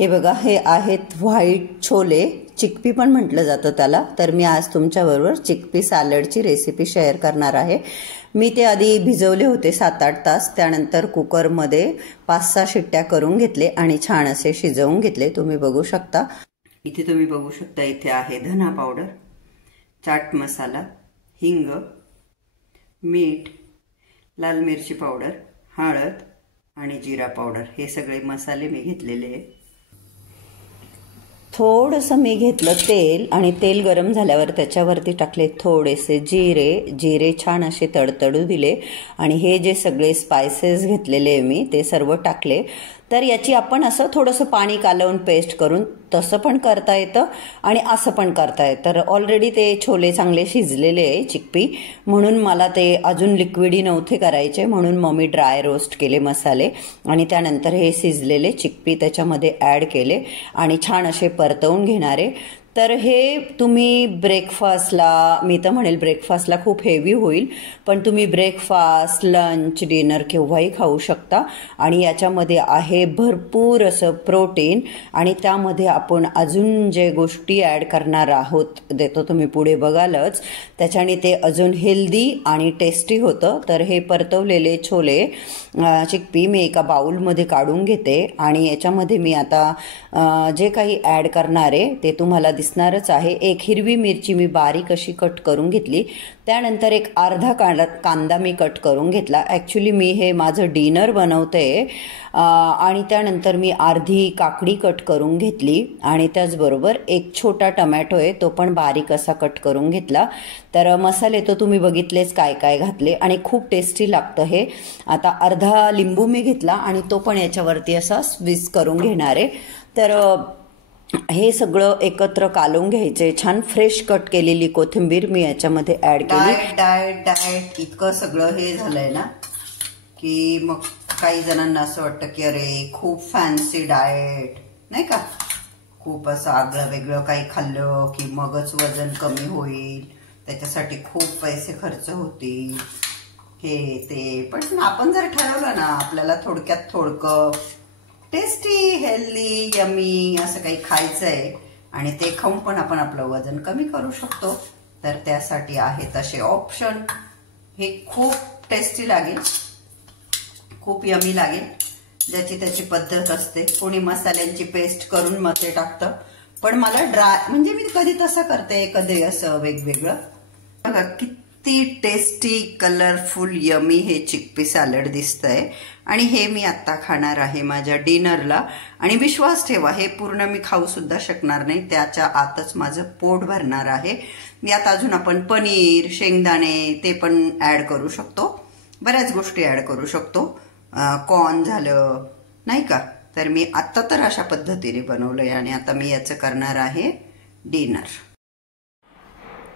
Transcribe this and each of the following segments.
हे बघा, हे आहेत व्हाईट छोले, चिकपी पण म्हटलं जातं त्याला. तर मी आज तुमच्याबरोबर चिकपी सॅलडची रेसिपी शेअर करणार आहे. मी ते आधी भिजवले होते 7-8 तास. त्यानंतर कुकरमध्ये 5-6 शिट्ट्या करून घेतले आणि छान असे शिजवून घेतले. तुम्ही बघू शकता, इथे तुम्ही बघू शकता, इथे आहे धना पावडर, चाट मसाला, हिंग, मीठ, लाल मिरची पावडर, हळद आणि जिरा पावडर. हे सगळे मसाले मी घेतलेले आहे. थोडंसं मी घेतलं तेल आणि तेल गरम झाल्यावर त्याच्यावरती टाकले थोडेसे जिरे छान असे तडतडू दिले आणि हे जे सगळे स्पायसेस घेतलेले आहे मी ते सर्व टाकले. तर याची आपण असं थोडंसं पाणी कालवून पेस्ट करून तसं पण करता येतं आणि असं पण करता येतं. तर ऑलरेडी ते छोले चांगले शिजलेले आहे चिकपी, म्हणून मला ते अजून लिक्विडी नव्हते करायचे, म्हणून मग मी ड्राय रोस्ट केले मसाले आणि त्यानंतर हे शिजलेले चिकपी त्याच्यामध्ये ॲड केले आणि छान असे परतवून घेणारे. तर हे तुम्ही ब्रेकफास्टला, मी तर म्हणेल ब्रेकफास्टला खूप हेवी होईल, पण तुम्ही ब्रेकफास्ट, लंच, डिनर केव्हाही खाऊ शकता. आणि याच्यामध्ये आहे भरपूर असं प्रोटीन आणि त्यामध्ये आपण अजून जे गोष्टी ॲड करणार आहोत देतो तुम्ही पुढे बघालच, त्याच्याने ते अजून हेल्दी आणि टेस्टी होतं. तर हे परतवलेले छोले चिकपी मी एका बाउलमध्ये काढून घेते आणि याच्यामध्ये मी आता जे काही ॲड करणार आहे ते तुम्हाला दिसणारच आहे. एक हिरवी मिरची मी बारीक अशी कट करून घेतली. त्यानंतर एक अर्धा कांदा मी कट करून घेतला. ॲक्च्युली मी हे माझं डिनर बनवते. आणि त्यानंतर मी अर्धी काकडी कट करून घेतली आणि त्याचबरोबर एक छोटा टमॅटो आहे तो पण बारीक असा कट करून घेतला. तर मसाले तो तुम्ही बघितलेच काय काय घातले आणि खूप टेस्टी लागतं हे. आता अर्धा लिंबू मी घेतला आणि तो पण याच्यावरती असा स्क्वीज करून घेणार आहे. तर हे सगळं एकत्र कालवून घ्यायचे. छान फ्रेश कट केलेली कोथिंबीर मी याच्यामध्ये ॲड केली. डाएट इतकं सगळं हे झालंय ना की मग काही जणांना असं वाटतं की अरे खूप फॅन्सी डाएट नाही का, खूप असं आगळं वेगळं काही खाल्लं की मगच वजन कमी होईल, त्याच्यासाठी खूप पैसे खर्च होतील, हे ते. पण आपण जर ठरवलं ना आपल्याला थोडक्यात थोडकं टेस्टी, हेल्दी, यमी असं काही खायचं आहे आणि ते खाऊन पण आपण आपलं वजन कमी करू शकतो, तर त्यासाठी आहे तसे ऑप्शन. हे खूप टेस्टी लागेल, खूप यमी लागेल. ज्याची त्याची पद्धत असते. कोणी मसाल्यांची पेस्ट करून मग ते टाकतं, पण मला ड्राय म्हणजे मी कधी तसं करते, कधी असं वेगवेगळं. बघा किती टेस्टी, कलरफुल, यमी हे चिकपी सॅलड दिसतंय आणि हे मी आत्ता खाणार आहे माझ्या डिनरला. आणि विश्वास ठेवा हे पूर्ण मी खाऊ सुद्धा शकणार नाही, त्याच्या आतच माझं पोट भरणार आहे. यात अजून आपण पनीर, शेंगदाणे ते पण ॲड करू शकतो, बऱ्याच गोष्टी ॲड करू शकतो, कॉर्न झालं नाही का. तर मी आत्ता तर अशा पद्धतीने बनवलंय आणि आता मी याचं करणार आहे डिनर.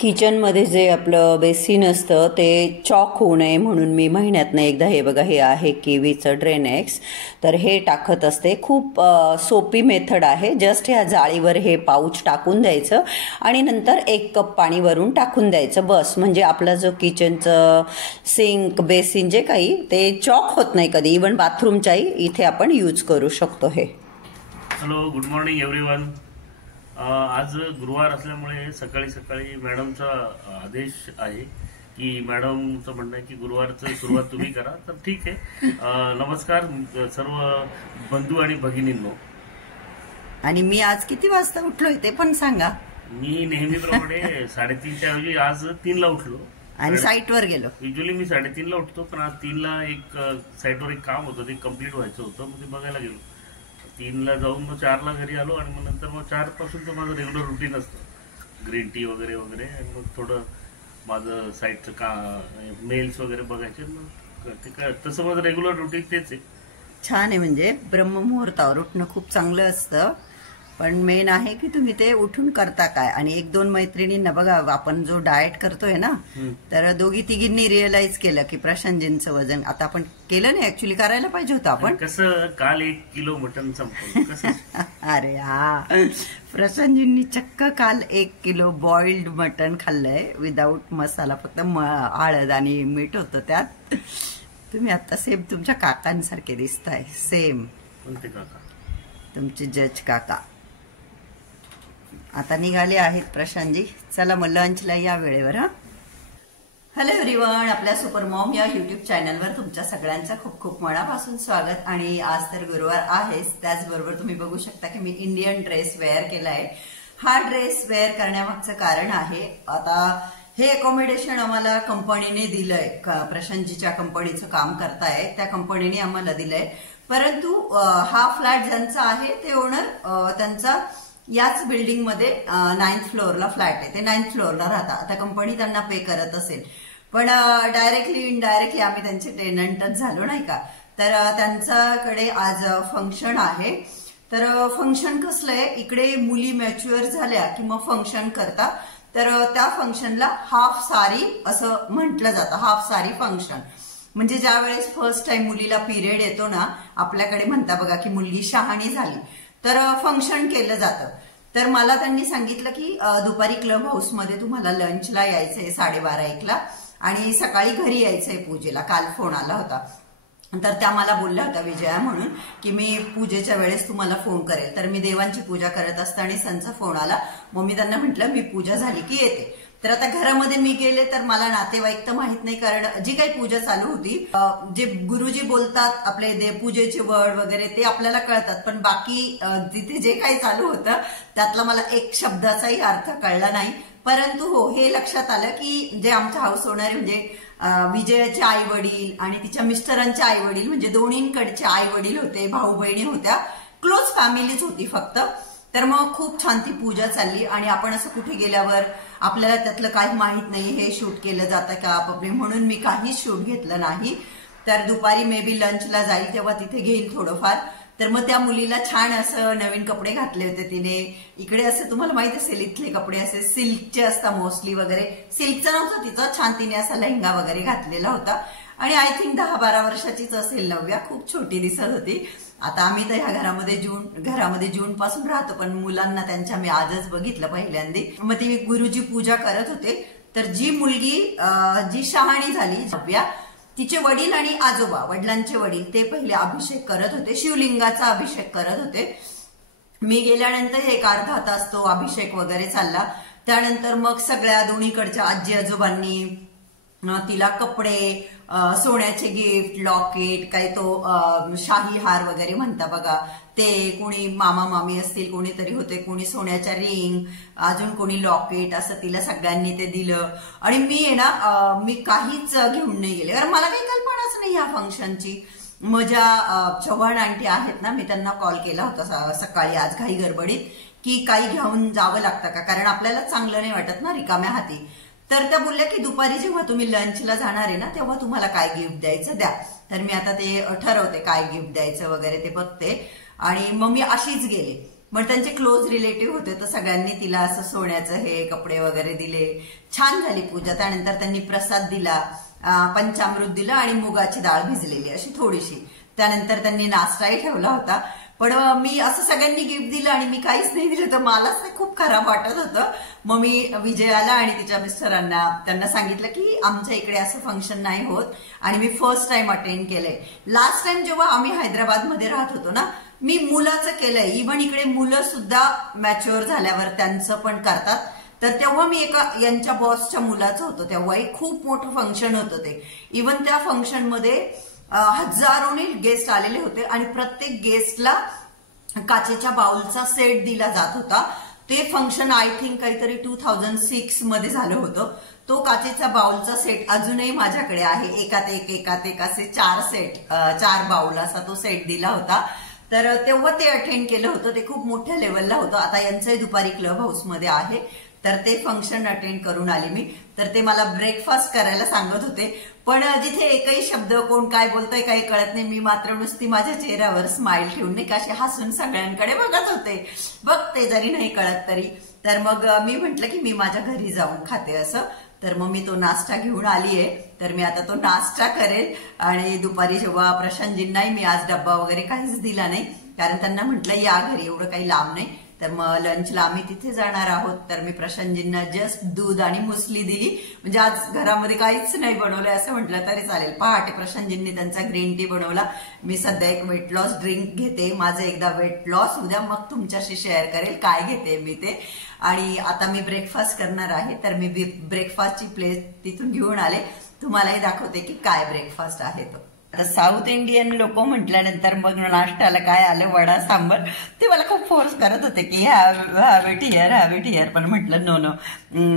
किचनमध्ये जे आपलं बेसिन असतं ते चॉक होऊ नये म्हणून मी महिन्यातनं एकदा, हे बघा हे आहे किवीचं ड्रेनेक्स, तर हे टाकत असते. खूप सोपी मेथड आहे. जस्ट ह्या जाळीवर हे पाऊच टाकून द्यायचं आणि नंतर 1 कप पाणी वरून टाकून द्यायचं, बस. म्हणजे आपला जो किचनचं सिंक, बेसिन जे काही ते चॉक होत नाही कधी. इवन बाथरूमच्याही इथे आपण यूज करू शकतो हे. Hello, good morning everyone. आज गुरुवार असल्यामुळे सकाळी सकाळी मॅडमचा आदेश आहे की मॅडमचं म्हणणं आहे की गुरुवारचं सुरुवात तुम्ही करा. तर ठीक आहे. नमस्कार सर्व बंधू आणि भगिनींनो. आणि मी आज किती वाजता उठलोय ते पण सांगा. मी नेहमीप्रमाणे 3:30च्या ऐवजी आज 3ला उठलो आणि साईटवर गेलो. युजली मी 3:30ला उठतो, पण आज 3ला एक साईटवर एक काम होतं, ते कम्प्लीट व्हायचं होतं, मग ते बघायला गेलो. 3ला जाऊन मग 4ला घरी आलो आणि मग नंतर मग 4 पासूनचं माझं रेग्युलर रुटीन असतं, ग्रीन टी वगैरे वगैरे. आणि मग थोडं माझं साईटचं मेल्स वगैरे बघायचे. मग ते तसं माझं रेग्युलर रुटीन तेच आहे. छान आहे. म्हणजे ब्रह्ममुहूर्तावर उठणं खूप चांगलं असतं, पण मेन आहे की तुम्ही ते उठून करता काय. आणि 1-2 मैत्रिणींना बघा, आपण जो डाएट करतोय ना, तर दोघी तिघींनी रिअलाइज केलं की प्रशांतजींचं वजन, आता आपण केलं नाही, ऍक्च्युली करायला पाहिजे होतं आपण. कसं काल 1 किलो मटन संपलं कसं. अरे हा, प्रशांतजींनी चक्क काल 1 किलो बॉइल्ड मटन खाल्लंय विदाऊट मसाला, फक्त हळद आणि मीठ होतं त्यात. तुम्ही आता सेम तुमच्या काकांसारखे दिसताय, सेम. कोणते काका? तुमचे जज काका आता निघाले आहेत प्रशांतजी. चला मग लंचला या वेळेवर. हा, हॅलो एव्हरीवन, आपल्या सुपर मॉम या युट्यूब चॅनलवर तुमच्या सगळ्यांचं खूप खूप मनापासून स्वागत. आणि आज तर गुरुवार आहेच, त्याचबरोबर तुम्ही बघू शकता की मी इंडियन ड्रेस वेअर केलाय. हा ड्रेस वेअर करण्यामागचं कारण आहे, आता हे अकोमोडेशन आम्हाला कंपनीने दिलंय, प्रशांतजीच्या कंपनीचं काम करताय त्या कंपनीने आम्हाला दिलंय. परंतु हा फ्लॅट ज्यांचा आहे ते ओनर त्यांचा याच बिल्डिंग मध्ये 9th फ्लोअरला फ्लॅट आहे, ते 9th फ्लोअरला राहतात. आता कंपनी त्यांना पे करत असेल, पण डायरेक्टली इनडायरेक्टली आम्ही त्यांचे टेनंटच झालो नाही का. तर त्यांच्याकडे आज फंक्शन आहे. तर फंक्शन कसलं आहे, इकडे मुली मॅच्युअर झाल्या की मग फंक्शन करता, तर त्या फंक्शनला हाफ सारी असं म्हटलं जातं. हाफ सारी फंक्शन म्हणजे ज्या वेळेस फर्स्ट टाइम मुलीला पिरियड येतो ना, आपल्याकडे म्हणता बघा की मुलगी शहाणी झाली तर फंक्शन केलं जातं. तर मला त्यांनी सांगितलं की दुपारी क्लब हाऊसमध्ये तुम्हाला लंचला यायचंय 12:30-1ला आणि सकाळी घरी यायचंय पूजेला. काल फोन आला होता, तर त्या मला बोलल्या होत्या विजया म्हणून की मी पूजेच्या वेळेस तुम्हाला फोन करेल. तर मी देवांची पूजा करत असताना सनचा फोन आला, मग मी त्यांना म्हटलं मी पूजा झाली की येते. तर आता घरामध्ये मी गेले तर मला नातेवाईक तर माहित नाही, कारण जी काही पूजा चालू होती, जे गुरुजी बोलतात आपले देवपूजेचे वर्ड वगैरे ते आपल्याला कळतात, पण बाकी तिथे जे काही चालू होतं त्यातला मला एक शब्दाचाही अर्थ कळला नाही. परंतु हो, हे लक्षात आलं की जे आमच्या हाऊस ओनर म्हणजे विजयाचे आई वडील आणि तिच्या मिस्टरांचे आई वडील म्हणजे दोन्हींकडचे आई वडील होते, भाऊ बहिणी होत्या, क्लोज फॅमिलीच होती फक्त. तर मग खूप छान ती पूजा चालली. आणि आपण असं कुठे गेल्यावर आपल्याला त्यातलं काही माहित नाही, हे शूट केलं जातं का म्हणून मी काहीच शूट घेतलं नाही. तर दुपारी मे बी लंचला जाईल तेव्हा तिथे घेईल थोडंफार. तर मग त्या मुलीला छान असं नवीन कपडे घातले होते तिने. इकडे असं तुम्हाला माहित असेल इथले कपडे असे सिल्कचे असतात मोस्टली वगैरे, सिल्कचा नव्हता तिचा, छान तिने असा लेहंगा वगैरे घातलेला होता. आणि आय थिंक 10-12 वर्षाचीच असेल नव्या, खूप छोटी दिसत होती. आता आम्ही तर ह्या घरामध्ये जून पासून राहतो, पण मुलांना त्यांच्या मी आजच बघितलं पहिल्यांदा. मग ती गुरुजी पूजा करत होते. तर जी मुलगी जी शहाणी झाली नव्या, तिचे वडील आणि आजोबा, वडिलांचे वडील, ते पहिले अभिषेक करत होते, शिवलिंगाचा अभिषेक करत होते. मी गेल्यानंतर एक अर्धा तास तो अभिषेक वगैरे चालला. त्यानंतर मग सगळ्या दोन्हीकडच्या आजी आजोबांनी तिला कपडे, सोन्याचे गिफ्ट, लॉकेट, काही तो शाही हार वगैरे म्हणता बघा ते, कोणी मामा मामी असतील कोणीतरी होते, कोणी सोन्याच्या रिंग, अजून कोणी लॉकेट, असं तिला सगळ्यांनी ते दिलं. आणि मी आहे ना, मी काहीच घेऊन नाही गेले, कारण मला काही कल्पनाच नाही या फंक्शनची. माझ्या चव्हाण आंटी आहेत ना, मी त्यांना कॉल केला होता सकाळी आज घाई गडबडीत की काही घेऊन जावं लागतं का, कारण आपल्याला चांगलं नाही वाटत ना रिकाम्या हाती. तर त्या बोलल्या की दुपारी जेव्हा तुम्ही लंचला जाणार आहे ना, तेव्हा तुम्हाला काय गिफ्ट द्यायचं द्या. तर मी आता ते ठरवते काय गिफ्ट द्यायचं वगैरे ते बघते. आणि मग मी अशीच गेले. मग त्यांचे क्लोज रिलेटिव्ह होते, तर सगळ्यांनी तिला असं सोन्याचं हे कपडे वगैरे दिले. छान झाली पूजा. त्यानंतर त्यांनी प्रसाद दिला, पंचामृत दिलं आणि मुगाची डाळ भिजलेली अशी थोडीशी. त्यानंतर त्यांनी नाश्ताही ठेवला होता. पण मी असं सगळ्यांनी गिफ्ट दिलं आणि मी काहीच नाही दिलं, तर मलाच ते खूप खराब वाटत होतं. मग मी विजयाला आणि तिच्या मिस्टरांना त्यांना सांगितलं की आमच्या इकडे असं फंक्शन नाही होत आणि मी फर्स्ट टाइम अटेंड केलंय. लास्ट टाइम जेव्हा आम्ही हैदराबादमध्ये राहत होतो ना, मी मुलाचं केलंय. इव्हन इकडे मुलं सुद्धा मॅच्युअर झाल्यावर त्यांचं पण करतात. तर तेव्हा मी एका यांच्या बॉसच्या मुलाचं होतं, तेव्हाही खूप मोठं फंक्शन होतं ते. इव्हन त्या फंक्शनमध्ये हजारोनी गेस्ट आलेले होते आणि प्रत्येक गेस्टला काचेच्या बाउलचा सेट दिला जात होता. ते फंक्शन आय थिंक काहीतरी 2006 मध्ये झालं होतं. तो काचेचा बाउलचा सेट अजूनही माझ्याकडे आहे. एकात एक असे 4 सेट, 4 बाउल असा तो सेट दिला होता. तर तेव्हा ते अटेंड केलं होतं. ते खूप मोठ्या लेवलला होतं. आता यांचंही दुपारी क्लब हाऊसमध्ये आहे, तर ते फंक्शन अटेंड करून आले मी. तर ते मला ब्रेकफास्ट करायला सांगत होते, पण जिथे एकही शब्द कोण काय बोलतोय काही कळत नाही. मी मात्र नुसती माझ्या चेहऱ्यावर स्माइल ठेवून नाही का अशी हसून सगळ्यांकडे बघत होते, बघते जरी नाही कळत तरी. तर मग मी म्हंटल की मी माझ्या घरी जाऊन खाते असं. तर मग मी तो नाश्ता घेऊन आलीये. तर मी आता तो नाश्ता करेल. आणि दुपारी जेव्हा प्रशांतजींनाही मी आज डब्बा वगैरे काहीच दिला नाही, कारण त्यांना म्हटलं या घरी, एवढं काही लांब नाही. तर मग लंचला आम्ही तिथे जाणार आहोत. तर मी प्रशांतजींना जस्ट दूध आणि मुसली दिली, म्हणजे आज घरामध्ये काहीच नाही बनवलंय असं म्हटलं तरी चालेल. पहाटे प्रशांतजींनी त्यांचा ग्रीन टी बनवला. मी सध्या एक वेट लॉस ड्रिंक घेते, माझं एकदा वेट लॉस उद्या मग तुमच्याशी शेअर करेल काय घेते मी ते. आणि आता मी ब्रेकफास्ट करणार आहे, तर मी ब्रेकफास्टची प्लेट तिथून घेऊन आले, तुम्हालाही दाखवते की काय ब्रेकफास्ट आहे तो. आता साऊथ इंडियन लोक म्हटल्यानंतर मग नाश्त्याला काय आलं, वडा सांबर. ते मला खूप फोर्स करत होते की हॅव इट हिअर, पण म्हटलं नो.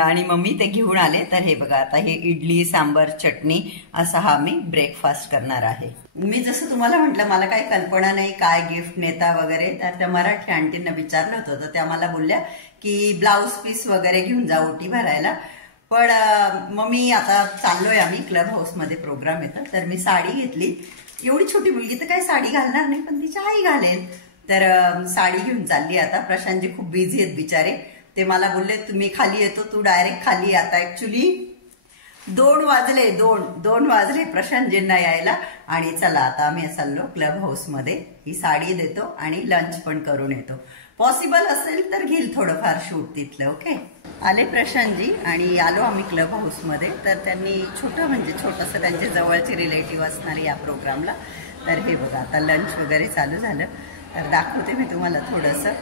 आणि मग मी ते घेऊन आले. तर हे बघा, आता हे इडली सांबर चटणी असा हा मी ब्रेकफास्ट करणार आहे. मी जसं तुम्हाला म्हटलं मला काही कल्पना नाही काय गिफ्ट नेता वगैरे, तर त्या मराठी आंटींना विचारलं होतं, तर त्या मला बोलल्या की ब्लाऊज पीस वगैरे घेऊन जा ओटी भरायला. पण मग मी आता चाललोय, आम्ही क्लब हाऊस मध्ये प्रोग्राम येतात, तर मी साडी घेतली. एवढी छोटी मुलगी तर काही साडी घालणार नाही, पण तिची आई घालेल, तर साडी घेऊन चालली. आता प्रशांतजी खूप बिझी आहेत बिचारे, ते मला बोलले तुम्ही खाली येतो, तू डायरेक्ट खाली. आता ऍक्च्युली 2 वाजले प्रशांतजींना यायला. आणि चला आता आम्ही चाललो क्लब हाऊस मध्ये, ही साडी देतो आणि लंच पण करून येतो. पॉसिबल असेल तर घेईल थोडंफार शूट तिथलं. ओके, आले प्रशांतजी आणि आलो आम्ही क्लब हाऊस मध्ये. तर त्यांनी छोटंसं त्यांचे जवळचे रिलेटिव्ह असणार या प्रोग्रामला. तर हे बघा, आता लंच वगैरे चालू झालं, तर दाखवते मी तुम्हाला थोडंसं.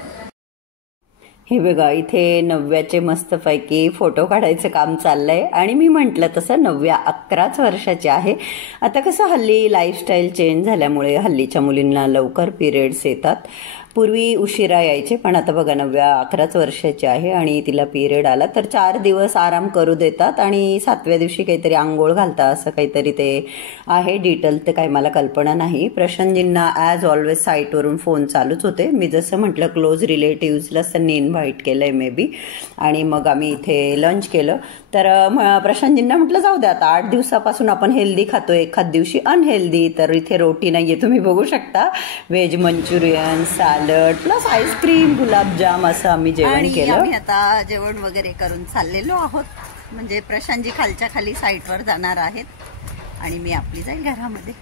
हे बघा, इथे नव्याचे मस्तपैकी फोटो काढायचं काम चाललंय. आणि मी म्हटलं तसं नव्या 11च वर्षाची आहे. आता कसं हल्ली लाईफस्टाईल चेंज झाल्यामुळे हल्लीच्या मुलींना लवकर पिरियड्स येतात. पूर्वी उशिरा यायचे, पण आता बघा नव्या 11च वर्षाची आहे आणि तिला पिरियड आला तर 4 दिवस आराम करू देतात आणि 7व्या दिवशी काहीतरी आंघोळ घालता, असं काहीतरी ते आहे. डिटेल ते काही मला कल्पना नाही. प्रशांतजींना ॲज ऑलवेज साईटवरून फोन चालूच होते. मी जसं म्हटलं क्लोज रिलेटिव्हजला त्यांनी इन्व्हाइट केलंय मे बी. आणि मग आम्ही इथे लंच केलं. तर प्रशांतजींना म्हटलं जाऊ द्या, आता 8 दिवसापासून आपण हेल्दी खातोय, एखाद दिवशी अनहेल्दी. तर इथे रोटी नाहीये, तुम्ही बघू शकता. Veg Manchurian, salad plus ice cream, gulab jam असं आम्ही जेवण केलं. आम्ही आता जेवण वगैरे करून चाललेलो आहोत. म्हणजे प्रशांतजी खालच्या खाली साईटवर जाणार आहेत आणि मी आपली जाईल घरामध्ये.